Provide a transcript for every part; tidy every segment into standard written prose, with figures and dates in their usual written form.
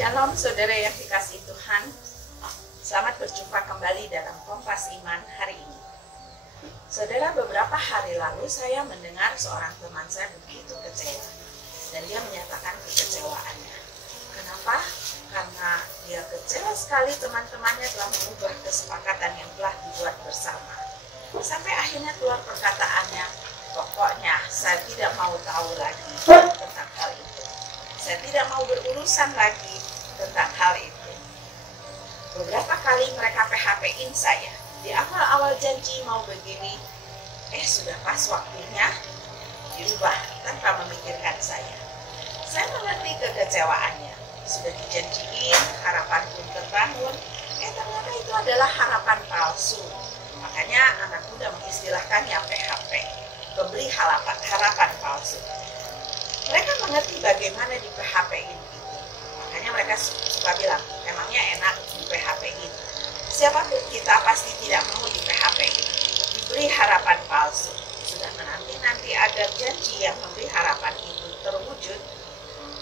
Shalom saudara yang dikasihi Tuhan. Selamat berjumpa kembali dalam Kompas Iman hari ini. Saudara, beberapa hari lalu saya mendengar seorang teman saya begitu kecewa. Dan dia menyatakan kekecewaannya. Kenapa? Karena dia kecewa sekali teman-temannya telah mengubah kesepakatan yang telah dibuat bersama. Sampai akhirnya keluar perkataannya, pokoknya saya tidak mau tahu lagi tentang hal itu. Saya tidak mau berurusan lagi tentang hal itu. Beberapa kali mereka PHP-in saya. Di awal-awal janji mau begini, sudah pas waktunya dirubah tanpa memikirkan saya. Saya mengerti kekecewaannya. Sudah dijanjiin, harapan pun terbangun. Ternyata itu adalah harapan palsu. Makanya anak muda mengistilahkannya PHP, pemberi harapan palsu. Mereka mengerti bagaimana di PHP-in itu. Makanya mereka suka bilang, emangnya enak di PHP-in. Siapapun kita pasti tidak mau di PHP-in. Diberi harapan palsu. Sudah menanti-nanti agar janji yang memberi harapan itu terwujud.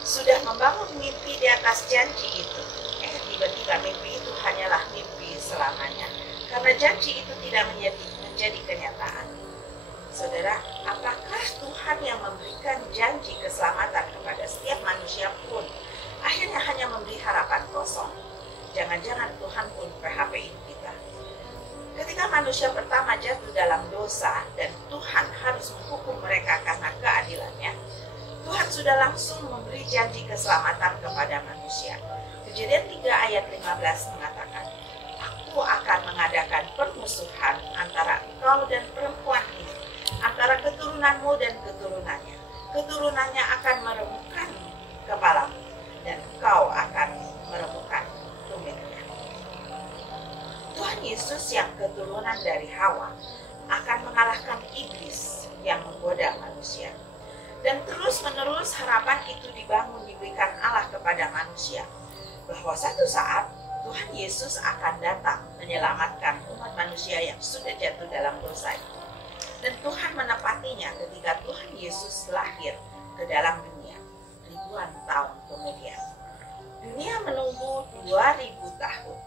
Sudah membangun mimpi di atas janji itu. Tiba-tiba mimpi itu hanyalah mimpi selamanya. Karena janji itu tidak menjadi kenyataan. Saudara, apakah Tuhan yang memberikan janji keselamatan kepada setiap manusia pun akhirnya hanya memberi harapan kosong? Jangan-jangan Tuhan pun PHP-in kita. Ketika manusia pertama jatuh dalam dosa dan Tuhan harus menghukum mereka karena keadilannya, Tuhan sudah langsung memberi janji keselamatan kepada manusia. Kejadian 3 ayat 15 mengatakan, Aku akan mengadakan permusuhan antara engkau dan perempuan ini, antara keturunanmu dan keturunannya. Keturunannya akan meremukkan kepalamu, dan engkau akan meremukkan tumitnya. Tuhan Yesus yang keturunan dari Hawa akan mengalahkan iblis yang menggoda manusia. Dan terus-menerus harapan itu diberikan Allah kepada manusia, bahwa satu saat Tuhan Yesus akan datang menyelamatkan umat manusia yang sudah jatuh dalam dosa itu. Dan Tuhan menepatinya ketika Tuhan Yesus lahir ke dalam dunia ribuan tahun kemudian. Dunia menunggu 2000 tahun.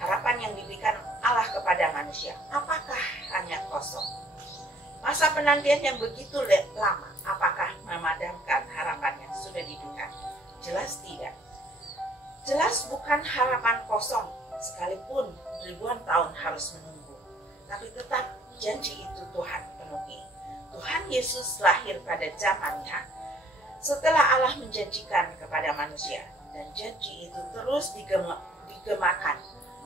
Harapan yang diberikan Allah kepada manusia, apakah hanya kosong? Masa penantian yang begitu lama, apakah memadamkan harapan yang sudah diberikan? Jelas tidak. Jelas bukan harapan kosong, sekalipun ribuan tahun harus menunggu. Tapi tetap janji itu Tuhan penuhi. Tuhan Yesus lahir pada zamannya setelah Allah menjanjikan kepada manusia. Dan janji itu terus digemakan,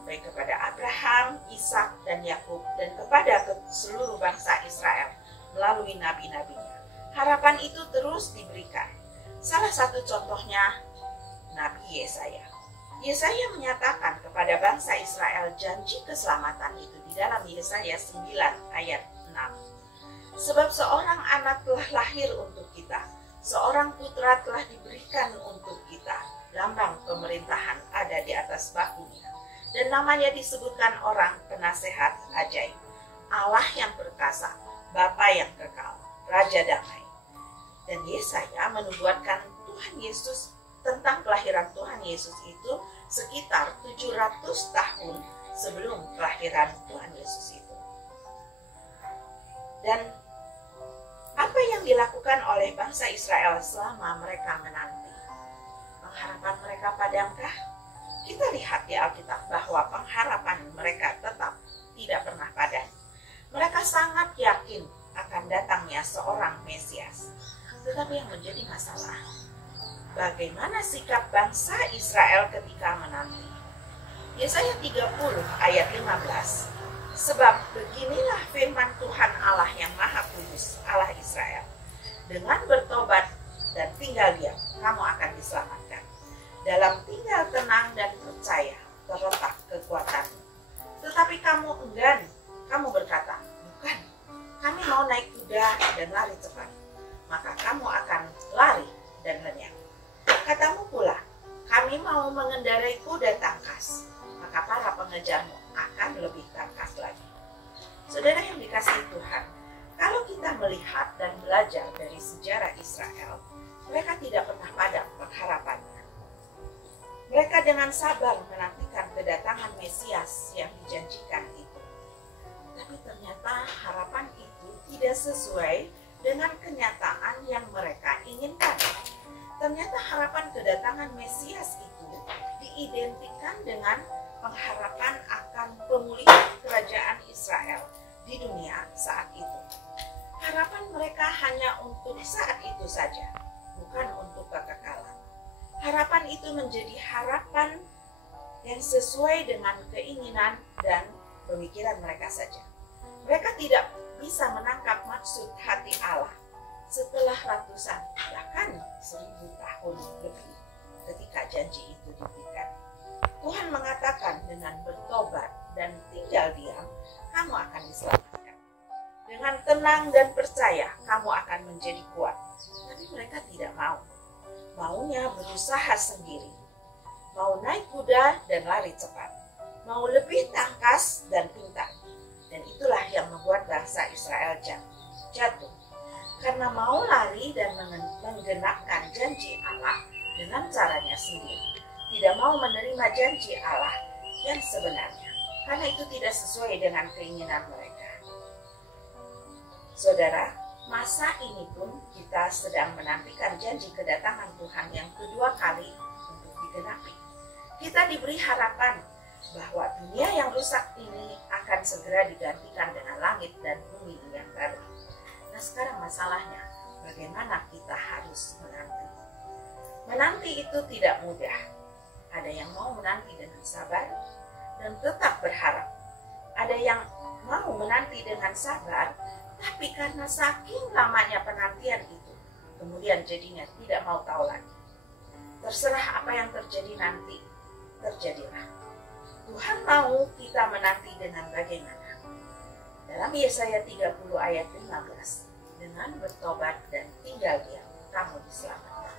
baik kepada Abraham, Ishak, dan Yakub, dan kepada seluruh bangsa Israel melalui nabi-nabinya. Harapan itu terus diberikan. Salah satu contohnya Nabi Yesaya. Yesaya menyatakan kepada bangsa Israel janji keselamatan itu di dalam Yesaya 9 ayat 6. Sebab seorang anak telah lahir untuk kita, seorang putra telah diberikan untuk kita, lambang pemerintahan ada di atas bahunya, dan namanya disebutkan orang penasehat ajaib, Allah yang perkasa, Bapa yang kekal, Raja damai. Dan Yesaya menubuatkan Tuhan Yesus tentang kelahiran Tuhan Yesus itu sekitar 700 tahun sebelum kelahiran Tuhan Yesus itu. Dan apa yang dilakukan oleh bangsa Israel selama mereka menanti? Pengharapan mereka padamkah? Kita lihat di Alkitab bahwa pengharapan mereka tetap tidak pernah padam. Mereka sangat yakin akan datangnya seorang Mesias. Tetapi yang menjadi masalah, bagaimana sikap bangsa Israel ketika menanti? Yesaya 30 ayat 15. Sebab beginilah firman Tuhan Allah yang Maha Kudus, Allah Israel. Dengan bertobat dan tinggal diam, kamu akan diselamatkan. Dalam tinggal tenang dan percaya terletak kekuatanmu. Tetapi kamu enggan, kamu berkata, bukan, kami mau naik kuda dan lari cepat. Maka kamu akan lari dan lenyap. Katamu pula, kami mau mengendarai kuda tangkas, maka para pengejarmu akan lebih tangkas lagi. Saudara yang dikasihi Tuhan, kalau kita melihat dan belajar dari sejarah Israel, mereka tidak pernah padam pengharapannya. Mereka dengan sabar menantikan kedatangan Mesias yang dijanjikan itu. Tapi ternyata harapan itu tidak sesuai dengan kenyataan yang mereka inginkan. Ternyata harapan kedatangan Mesias itu diidentikan dengan pengharapan akan pemulihan kerajaan Israel di dunia saat itu. Harapan mereka hanya untuk saat itu saja, bukan untuk kekekalan. Harapan itu menjadi harapan yang sesuai dengan keinginan dan pemikiran mereka saja. Mereka tidak bisa menangkap maksud hati Allah setelah ratusan, bahkan 1000 tahun lebih ketika janji itu diberikan. Tuhan mengatakan dengan bertobat dan tinggal diam, kamu akan diselamatkan. Dengan tenang dan percaya, kamu akan menjadi kuat. Tapi mereka tidak mau. Maunya berusaha sendiri, mau naik kuda dan lari cepat, mau lebih tangkas dan pintar. Dan itulah yang membuat bangsa Israel jatuh. Karena mau lari dan menggenapkan janji Allah dengan caranya sendiri. Tidak mau menerima janji Allah yang sebenarnya. Karena itu tidak sesuai dengan keinginan mereka. Saudara, masa ini pun kita sedang menantikan janji kedatangan Tuhan yang kedua kali untuk digenapi. Kita diberi harapan bahwa dunia yang rusak ini akan segera digantikan dengan langit dan bumi yang baru. Nah, sekarang masalahnya, bagaimana kita harus menanti? Menanti itu tidak mudah. Ada yang mau menanti dengan sabar dan tetap berharap. Ada yang mau menanti dengan sabar, tapi karena saking lamanya penantian itu, kemudian jadinya tidak mau tahu lagi. Terserah apa yang terjadi nanti, terjadilah. Tuhan mau kita menanti dengan bagaimana? Dalam Yesaya 30 ayat 15, dengan bertobat dan tinggal diam, kamu diselamatkan.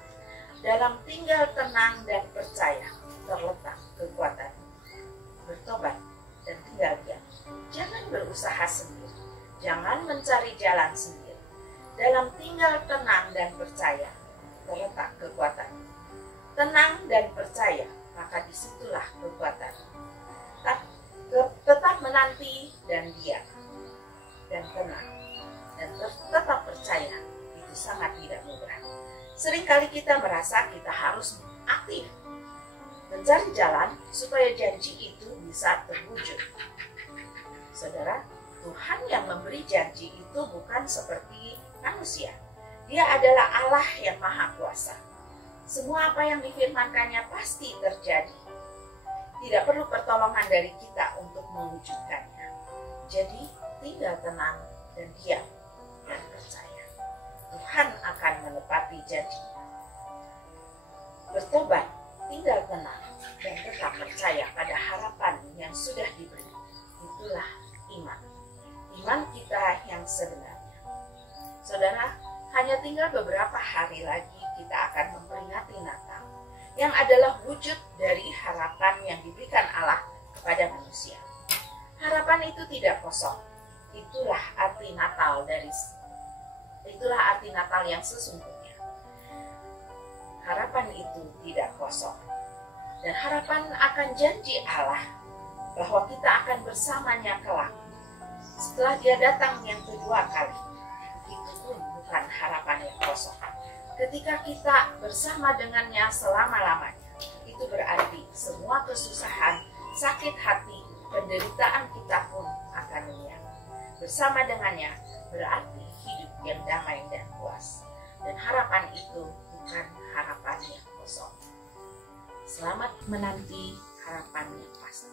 Dalam tinggal tenang dan percaya, terletak kekuatan. Bertobat dan tinggal diam. Jangan berusaha sendiri. Jangan mencari jalan sendiri. Dalam tinggal tenang dan percaya, terletak kekuatan. Tenang dan percaya, maka disitulah kekuatan. Tetap menanti dan diam. Dan tenang. Dan tetap percaya, itu sangat tidak mudah. Seringkali kita merasa kita harus aktif. Mencari jalan supaya janji itu bisa terwujud. Saudara, Tuhan yang memberi janji itu bukan seperti manusia. Dia adalah Allah yang maha kuasa. Semua apa yang difirmankannya pasti terjadi. Tidak perlu pertolongan dari kita untuk mewujudkannya. Jadi, tinggal tenang dan diam dan percaya. Tuhan akan menepati janjinya. Bertobat, tinggal tenang, dan tetap percaya pada harapan yang sudah diberi. Itulah iman. Iman kita yang sebenarnya. Saudara, hanya tinggal beberapa hari lagi kita akan memperingati Natal, yang adalah wujud dari harapan yang diberikan Allah kepada manusia. Harapan itu tidak kosong. Itulah arti Natal yang sesungguhnya. Harapan itu tidak kosong. Dan harapan akan janji Allah bahwa kita akan bersamanya kelak setelah dia datang yang kedua kali. Itu pun bukan harapan yang kosong. Ketika kita bersama dengannya selama-lamanya, itu berarti semua kesusahan, sakit hati, penderitaan kita pun akan lenyap. Bersama dengannya berarti hidup yang damai dan puas. Dan harapan itu bukan harapan yang kosong. Selamat menanti harapan yang pasti.